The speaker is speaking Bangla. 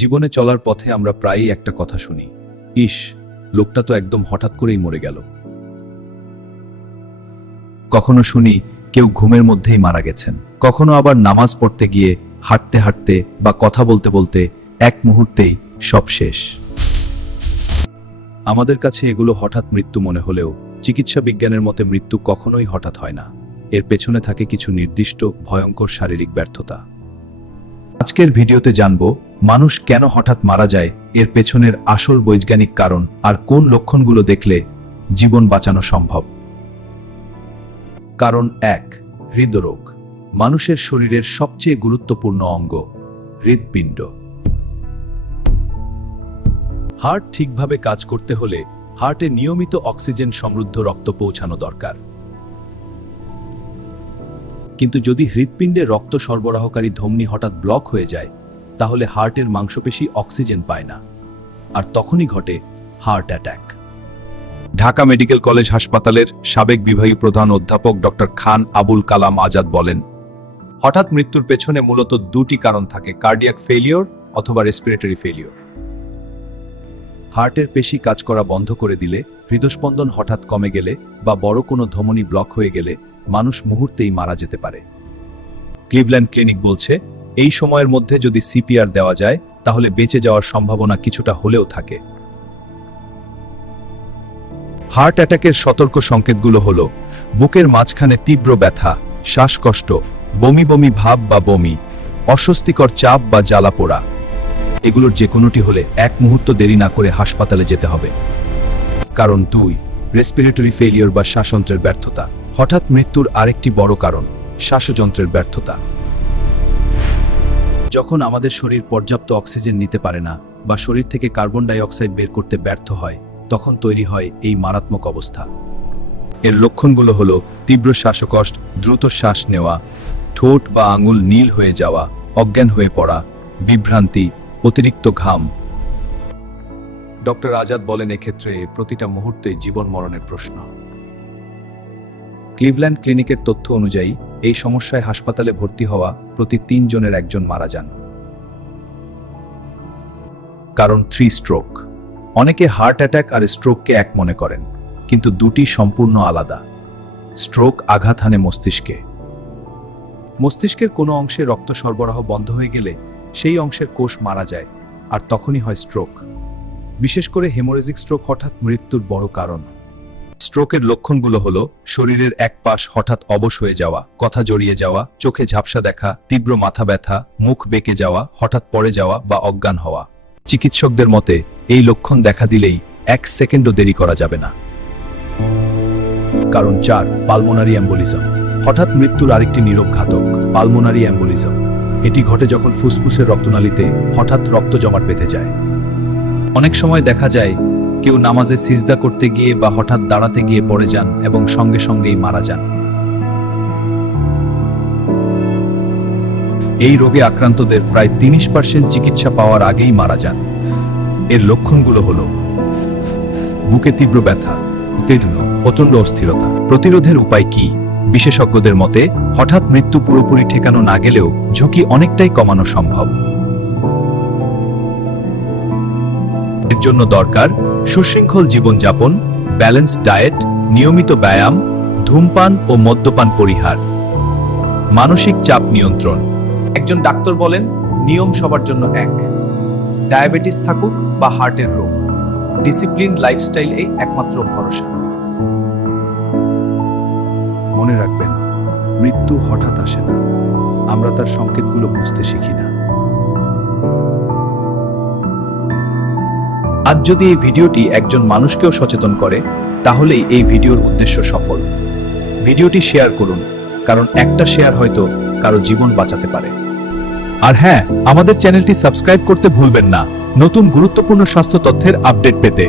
জীবনে চলার পথে আমরা প্রায়ই একটা কথা শুনি, ইস, লোকটা তো একদম হঠাৎ করেই মরে গেল। কখনো শুনি কেউ ঘুমের মধ্যেই মারা গেছেন, কখনো আবার নামাজ পড়তে গিয়ে, হাঁটতে হাঁটতে বা কথা বলতে বলতে এক মুহূর্তেই সব শেষ। আমাদের কাছে এগুলো হঠাৎ মৃত্যু মনে হলেও চিকিৎসা বিজ্ঞানের মতে মৃত্যু কখনোই হঠাৎ হয় না। এর পেছনে থাকে কিছু নির্দিষ্ট ভয়ঙ্কর শারীরিক ব্যর্থতা। আজকের ভিডিওতে জানব মানুষ কেন হঠাৎ মারা যায়, এর পেছনের আসল বৈজ্ঞানিক কারণ, আর কোন লক্ষণগুলো দেখলে জীবন বাঁচানো সম্ভব। কারণ 1, হৃদরোগ। মানুষের শরীরের সবচেয়ে গুরুত্বপূর্ণ অঙ্গ হৃৎপিণ্ড। হার্ট ঠিকভাবে কাজ করতে হলে হার্টে নিয়মিত অক্সিজেন সমৃদ্ধ রক্ত পৌঁছানো দরকার। কিন্তু যদি হৃৎপিণ্ডে রক্ত সরবরাহকারী ধমনী হঠাৎ ব্লক হয়ে যায়, তাহলে হার্টের মাংসপেশি অক্সিজেন পায় না, আর তখনই ঘটে heart attack. Dhaka medical college হাসপাতালের সাবেক বিভাগীয় প্রধান অধ্যাপক ডক্টর খান আবুল কালাম আজাদ বলেন, হঠাৎ মৃত্যুর পেছনে মূলত দুটি কারণ থাকে, কার্ডিয়াক ফেলিওর অথবা রেসপিরেটরি ফেলিওর। হার্টের পেশি কাজ করা বন্ধ করে দিলে, হৃদস্পন্দন হঠাৎ কমে গেলে বা বড় কোনো ধমনী ব্লক হয়ে গেলে মানুষ মুহূর্তেই মারা যেতে পারে। ক্লিভল্যান্ড ক্লিনিক বলছে, এই সময়ের মধ্যে যদি সিপিআর দেওয়া যায় তাহলে বেঁচে যাওয়ার সম্ভাবনা কিছুটা হলেও থাকে। হার্ট অ্যাটাকের সতর্ক সংকেতগুলো হলো বুকের মাঝখানে তীব্র ব্যথা, শ্বাসকষ্ট, বমি বমি ভাব বা বমি, অস্বস্তিকর চাপ বা জ্বালা পোড়া। এগুলোর যে কোনোটি হলে এক মুহূর্ত দেরি না করে হাসপাতালে যেতে হবে। কারণ 2, রেসপিরেটরি ফেলিওর বা শ্বাসযন্ত্রের ব্যর্থতা। হঠাৎ মৃত্যুর আরেকটি বড় কারণ শ্বাসযন্ত্রের ব্যর্থতা। যখন আমাদের শরীর পর্যাপ্ত অক্সিজেন নিতে পারে না বা শরীর থেকে কার্বন ডাই অক্সাইড বের করতে ব্যর্থ হয়, তখন তৈরি হয় এই মারাত্মক অবস্থা। এর লক্ষণগুলো হলো তীব্র শ্বাসকষ্ট, দ্রুত শ্বাস নেওয়া, ঠোঁট বা আঙুল নীল হয়ে যাওয়া, অজ্ঞান হয়ে পড়া, বিভ্রান্তি, অতিরিক্ত ঘাম। ডক্টর আজাদ বলেন, এক্ষেত্রে প্রতিটা মুহূর্তে জীবন মরণের প্রশ্ন। ক্লিভল্যান্ড ক্লিনিকের তথ্য অনুযায়ী এই সমস্যায় হাসপাতালে ভর্তি হওয়া প্রতি 3 জনের 1 জন মারা যান। কারণ 3, স্ট্রোক। অনেকে হার্ট অ্যাটাক আর স্ট্রোককে এক মনে করেন, কিন্তু দুটি সম্পূর্ণ আলাদা। স্ট্রোক আঘাত হানে মস্তিষ্কে। মস্তিষ্কের কোনো অংশে রক্ত সরবরাহ বন্ধ হয়ে গেলে সেই অংশের কোষ মারা যায়, আর তখনই হয় স্ট্রোক। বিশেষ করে হেমোরেজিক স্ট্রোক হঠাৎ মৃত্যুর বড় কারণ। স্ট্রোকের লক্ষণগুলো হলো শরীরের এক পাশ হঠাৎ অবশ হয়ে যাওয়া, কথা জড়িয়ে যাওয়া, চোখে ঝাপসা দেখা, তীব্র মাথা ব্যথা, মুখ বেঁকে যাওয়া, হঠাৎ পড়ে যাওয়া বা অজ্ঞান হওয়া। চিকিৎসকদের মতে এই লক্ষণ দেখা দিলেই 1 সেকেন্ডও দেরি করা যাবে না। কারণ 4, পালমোনারি অ্যাম্বোলিজম। হঠাৎ মৃত্যুর আরেকটি নীরব ঘাতক পালমোনারি অ্যাম্বোলিজম। এটি ঘটে যখন ফুসফুসের রক্তনালীতে হঠাৎ রক্ত জমাট বেঁধে যায়। অনেক সময় দেখা যায় কেউ নামাজে সিজদা করতে গিয়ে বা হঠাৎ দাঁড়াতে গিয়ে পড়ে যান এবং সঙ্গে সঙ্গেই মারা যান। এই রোগে আক্রান্তদের প্রায় 30% চিকিৎসা পাওয়ার আগেই মারা যান। এর লক্ষণগুলো হলো বুকে তীব্র ব্যথা, উত্তেজনা, প্রচণ্ড অস্থিরতা। প্রতিরোধের উপায় কি? বিশেষজ্ঞদের মতে হঠাৎ মৃত্যু পুরোপুরি ঠেকানো না গেলেও ঝুঁকি অনেকটাই কমানো সম্ভব। এর জন্য দরকার সুশৃঙ্খল জীবনযাপন, ব্যালেন্স ডায়েট, নিয়মিত ব্যায়াম, ধূমপান ও মদ্যপান পরিহার, মানসিক চাপ নিয়ন্ত্রণ। একজন ডাক্তার বলেন, নিয়ম সবার জন্য এক। ডায়াবেটিস থাকুক বা হার্টের রোগ, ডিসিপ্লিন লাইফস্টাইল এই একমাত্র ভরসা। মনে রাখবেন, মৃত্যু হঠাৎ আসে না, আমরা তার সংকেতগুলো বুঝতে শিখি না। আজ যদি এই ভিডিওটি একজন মানুষকেও সচেতন করে, তাহলেই এই ভিডিওর উদ্দেশ্য সফল। ভিডিওটি শেয়ার করুন, কারণ একটা শেয়ার হয়তো কারো জীবন বাঁচাতে পারে। আর হ্যাঁ, আমাদের চ্যানেলটি সাবস্ক্রাইব করতে ভুলবেন না নতুন গুরুত্বপূর্ণ স্বাস্থ্য তথ্যের আপডেট পেতে।